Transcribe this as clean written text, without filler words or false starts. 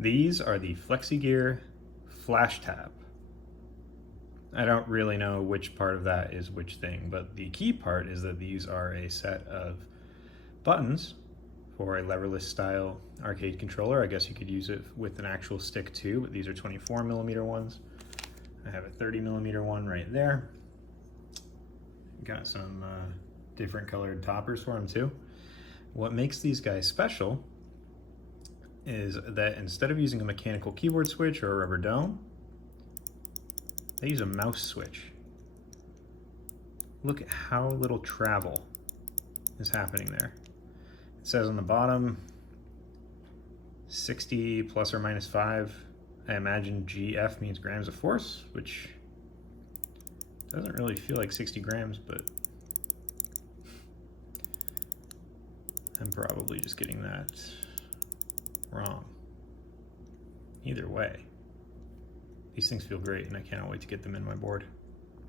These are the FlexiGear Flash Tab. I don't really know which part of that is which thing, but the key part is that these are a set of buttons for a leverless style arcade controller. I guess you could use it with an actual stick too, but these are 24mm ones. I have a 30mm one right there. Got some different colored toppers for them too. What makes these guys special is that instead of using a mechanical keyboard switch or a rubber dome, they use a mouse switch. Look at how little travel is happening there. It says on the bottom 60 plus or minus 5. I imagine GF means grams of force, which doesn't really feel like 60 grams, but I'm probably just getting that wrong. Either way, these things feel great and I can't wait to get them in my board.